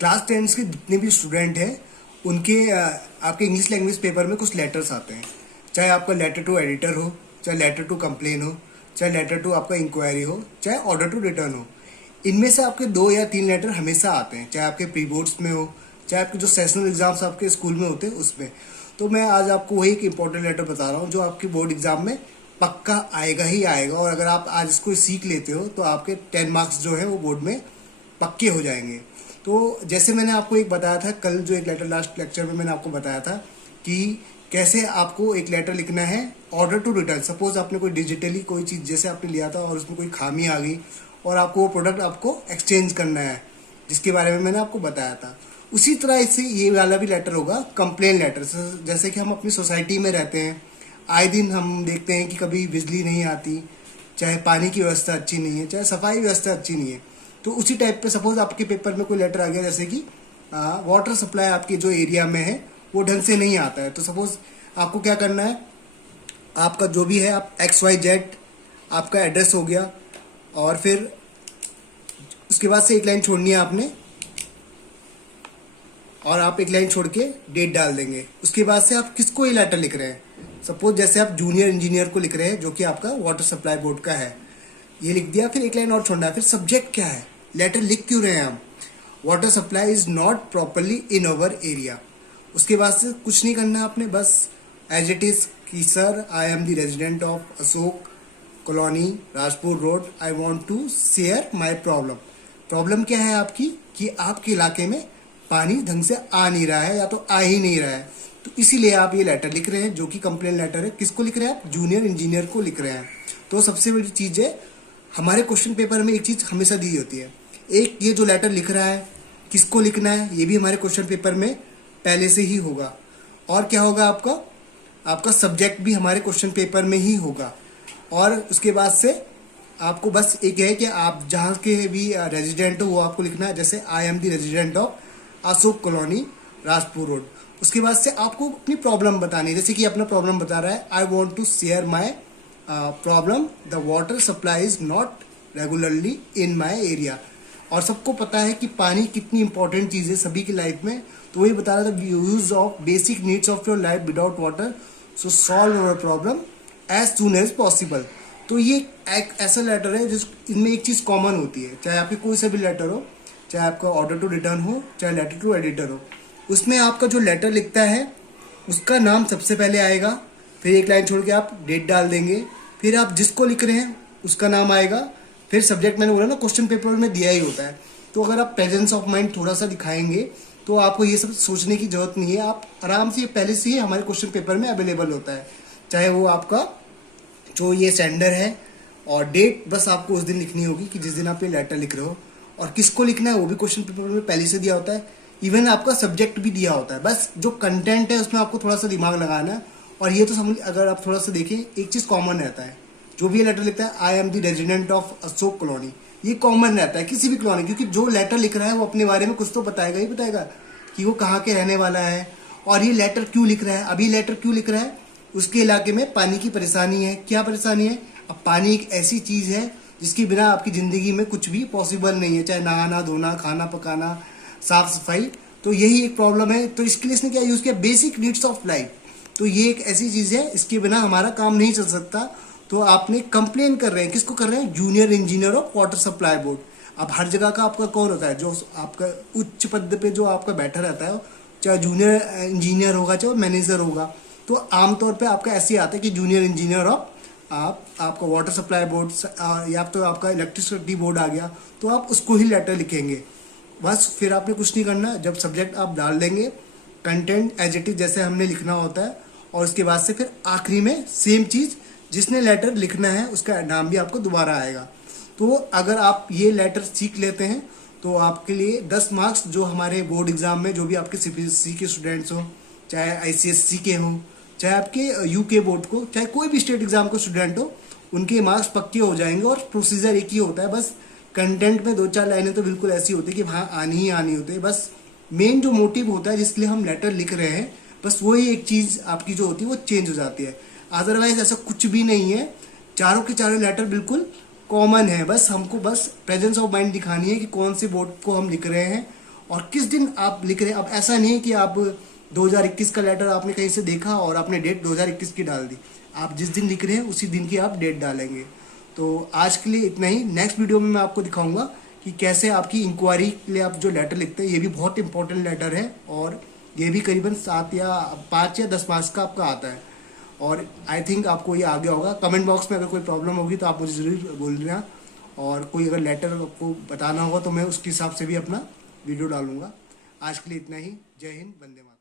Class 10 के जितने भी स्टूडेंट हैं उनके आपके इंग्लिश लैंग्वेज पेपर में कुछ लेटर्स आते हैं। चाहे आपका लेटर टू एडिटर हो, चाहे लेटर टू कंप्लेन हो, चाहे लेटर टू आपका इंक्वायरी हो, चाहे ऑर्डर टू रिटर्न हो। इनमें से आपके 2 या 3 लेटर हमेशा आते हैं, चाहे आपके प्री बोर्ड्स में हो, चाहे आपके जो सेशनल एग्जाम्स आपके स्कूल में होते हैं उसमें। तो मैं आज आपको वही एक इंपॉर्टेंट लेटर बता रहा हूँ जो आपके बोर्ड एग्जाम में पक्का आएगा ही आएगा। और अगर आप आज इसको सीख लेते हो तो आपके 10 मार्क्स जो है वो बोर्ड में पक्के हो जाएंगे। तो जैसे मैंने आपको एक बताया था कल, जो एक लेटर लास्ट लेक्चर में मैंने आपको बताया था कि कैसे आपको एक लेटर लिखना है ऑर्डर टू रिटर्न। सपोज आपने कोई डिजिटली कोई चीज़ जैसे आपने लिया था और उसमें कोई खामी आ गई और आपको वो प्रोडक्ट आपको एक्सचेंज करना है, जिसके बारे में मैंने आपको बताया था। उसी तरह इससे ये वाला भी लेटर होगा कंप्लेन लेटर। जैसे कि हम अपनी सोसाइटी में रहते हैं, आए दिन हम देखते हैं कि कभी बिजली नहीं आती, चाहे पानी की व्यवस्था अच्छी नहीं है, चाहे सफाई व्यवस्था अच्छी नहीं है। तो उसी टाइप पे सपोज आपके पेपर में कोई लेटर आ गया जैसे कि वाटर सप्लाई आपके जो एरिया में है वो ढंग से नहीं आता है। तो सपोज आपको क्या करना है, आपका जो भी है आप XYZ आपका एड्रेस हो गया, और फिर उसके बाद से एक लाइन छोड़नी है आपने, और आप एक लाइन छोड़ के डेट डाल देंगे। उसके बाद से आप किसको ये लेटर लिख रहे हैं, सपोज जैसे आप जूनियर इंजीनियर को लिख रहे हैं जो कि आपका वाटर सप्लाई बोर्ड का है, ये लिख दिया। फिर एक लाइन और छोड़ना है। फिर सब्जेक्ट क्या है, लेटर लिख क्यों रहे हैं हम, water supply is not properly in our area. उसके बाद से कुछ नहीं करना है आपने, बस एज इट इज कि sir I am the resident of Ashok colony Rajpur road, I want to share my problem. Problem क्या है आपकी कि आपके इलाके में पानी ढंग से आ नहीं रहा है या तो आ ही नहीं रहा है। तो इसीलिए आप ये लेटर लिख रहे हैं जो कि कंप्लेन लेटर है। किसको लिख रहे हैं आप, जूनियर इंजीनियर को लिख रहे हैं। तो सबसे बड़ी चीज़ है, हमारे क्वेश्चन पेपर में एक चीज़ हमेशा दी होती है, एक ये जो लेटर लिख रहा है किसको लिखना है ये भी हमारे क्वेश्चन पेपर में पहले से ही होगा। और क्या होगा आपका, आपका सब्जेक्ट भी हमारे क्वेश्चन पेपर में ही होगा। और उसके बाद से आपको बस एक है कि आप जहाँ के भी रेजिडेंट हो वो आपको लिखना है। जैसे आई am the resident of Ashok colony Rajpur road. उसके बाद से आपको अपनी प्रॉब्लम बतानी है। जैसे कि अपना प्रॉब्लम बता रहा है, I want to share my problem, the water supply is not regularly in my area. और सबको पता है कि पानी कितनी इंपॉर्टेंट चीज़ है सभी की लाइफ में। तो वही बता रहा था, use of basic needs of your life without water, so solve your problem as soon as possible. तो ये एक ऐसा लेटर है जिस इनमें एक चीज़ कॉमन होती है, चाहे आपके कोई सा भी लेटर हो, चाहे आपका ऑर्डर टू रिटर्न हो, चाहे लेटर टू एडिटर हो, उसमें आपका जो लेटर लिखता है उसका नाम सबसे पहले आएगा। फिर एक लाइन छोड़ के आप डेट डाल देंगे। फिर आप जिसको लिख रहे हैं उसका नाम आएगा। फिर सब्जेक्ट मैंने बोला ना क्वेश्चन पेपर में दिया ही होता है। तो अगर आप प्रेजेंस ऑफ माइंड थोड़ा सा दिखाएंगे तो आपको ये सब सोचने की जरूरत नहीं है, आप आराम से पहले से ही हमारे क्वेश्चन पेपर में अवेलेबल होता है। चाहे वो आपका जो ये सेंडर है और डेट बस आपको उस दिन लिखनी होगी कि जिस दिन आप ये लेटर लिख रहे हो, और किसको लिखना है वो भी क्वेश्चन पेपर में पहले से दिया होता है। इवन आपका सब्जेक्ट भी दिया होता है, बस जो कंटेंट है उसमें आपको थोड़ा सा दिमाग लगाना है। और ये तो समझ, अगर आप थोड़ा सा देखें एक चीज़ कॉमन रहता है, जो भी ये लेटर लिखता है आई am the resident of Ashok colony, ये कॉमन रहता है किसी भी कॉलोनी, क्योंकि जो लेटर लिख रहा है वो अपने बारे में कुछ तो बताएगा ही बताएगा कि वो कहाँ के रहने वाला है और ये लेटर क्यों लिख रहा है, अभी लेटर क्यों लिख रहा है। उसके इलाके में पानी की परेशानी है, क्या परेशानी है। अब पानी एक ऐसी चीज़ है जिसके बिना आपकी ज़िंदगी में कुछ भी पॉसिबल नहीं है, चाहे नहाना धोना, खाना पकाना, साफ सफाई। तो यही एक प्रॉब्लम है। तो इसके लिए इसने क्या यूज़ किया, बेसिक नीड्स ऑफ लाइफ। तो ये एक ऐसी चीज़ है इसके बिना हमारा काम नहीं चल सकता। तो आपने कंप्लेन कर रहे हैं, किसको कर रहे हैं, junior engineer of water supply board. अब हर जगह का आपका कौन होता है, जो आपका उच्च पद पे जो आपका बैठा रहता है, चाहे जूनियर इंजीनियर होगा चाहे मैनेजर होगा। तो आमतौर पे आपका ऐसे आता है कि जूनियर इंजीनियर ऑफ आपका वाटर सप्लाई बोर्ड, या तो आपका इलेक्ट्रिसिटी बोर्ड आ गया, तो आप उसको ही लेटर लिखेंगे। बस फिर आपने कुछ नहीं करना, जब सब्जेक्ट आप डाल देंगे, कंटेंट एज इट इज जैसे हमने लिखना होता है, और उसके बाद से फिर आखिरी में सेम चीज़ जिसने लेटर लिखना है उसका नाम भी आपको दोबारा आएगा। तो अगर आप ये लेटर सीख लेते हैं तो आपके लिए 10 मार्क्स जो हमारे बोर्ड एग्जाम में जो भी आपके CBSE के स्टूडेंट्स हो, चाहे ICSE के हों, चाहे आपके UK बोर्ड को, चाहे कोई भी स्टेट एग्जाम को स्टूडेंट हो, उनके मार्क्स पक्के हो जाएंगे। और प्रोसीजर एक ही होता है, बस कंटेंट में 2-4 लाइनें तो बिल्कुल ऐसी होती है कि हाँ आनी ही आनी होती है। बस मेन जो मोटिव होता है जिसके लिए हम लेटर लिख रहे हैं, बस वही एक चीज़ आपकी जो होती है वो चेंज हो जाती है। अदरवाइज ऐसा कुछ भी नहीं है, चारों के चारों लेटर बिल्कुल कॉमन है। बस हमको बस प्रेजेंस ऑफ माइंड दिखानी है कि कौन से बोर्ड को हम लिख रहे हैं और किस दिन आप लिख रहे हैं। अब ऐसा नहीं है कि आप 2021 का लेटर आपने कहीं से देखा और आपने डेट 2021 की डाल दी। आप जिस दिन लिख रहे हैं उसी दिन की आप डेट डालेंगे। तो आज के लिए इतना ही। नेक्स्ट वीडियो में मैं आपको दिखाऊंगा कि कैसे आपकी इंक्वायरी के लिए आप जो लेटर लिखते हैं, ये भी बहुत इंपॉर्टेंट लेटर है और ये भी करीबन 7 या 5 या 10 मार्क्स का आपका आता है। और आई थिंक आपको ये आ गया होगा। कमेंट बॉक्स में अगर कोई प्रॉब्लम होगी तो आप मुझे ज़रूर बोल देना, और कोई अगर लेटर आपको बताना होगा तो मैं उसके हिसाब से भी अपना वीडियो डालूंगा। आज के लिए इतना ही। जय हिंद, वंदे मातरम।